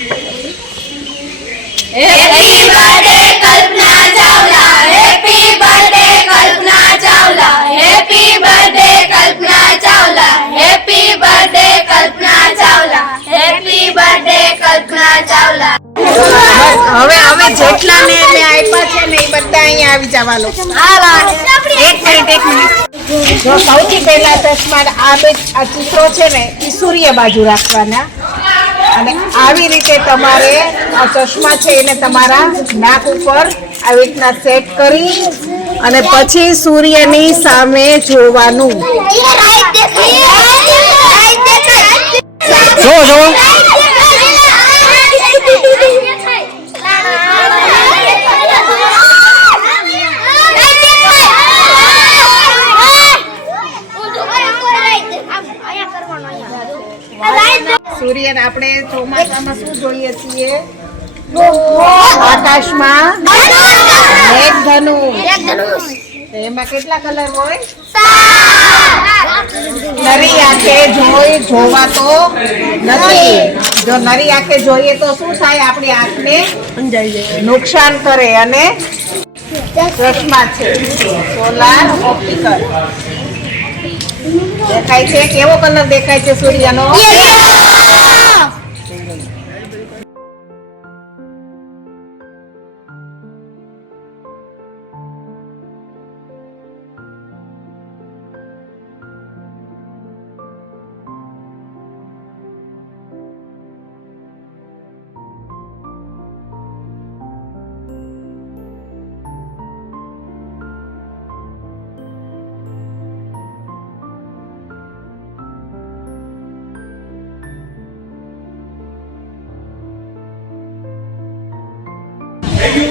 Happy birthday Kalpana Chawla. Happy birthday Kalpana Chawla. Happy birthday Kalpana Chawla. Happy birthday Kalpana Chawla. Happy birthday Kalpana Chawla. હવે હવે જેટલા ને મેં આપ્યા છે ને એ બધા અહીંયા આવી જવાનું. એક મિનિટ જો સૌથી પહેલા ચશ્મા આ ચિત્રો છે ને એ સૂર્ય બાજુ રાખવાના અને આવી રીતે તમારે આ ચશ્મા છે એને તમારા નાક ઉપર આવી રીતના સેટ કરી અને પછી સૂર્યની સામે જોવાનું. સૂર્યને આપણે ચોમાસામાં શું જોઈએ છીએ? આકાશમાં મેઘધનુષ. એમાં કેટલા કલર હોય? નરી આંખે જોવાતો નથી. જો નરી આંખે જોઈએ તો શું થાય? આપણી આંખને નુકસાન કરે અને ચશ્મા છે સોલાર ઓપ્ટિકલ. દેખાય છે કેવો કલર દેખાય છે સૂર્યનો? Happy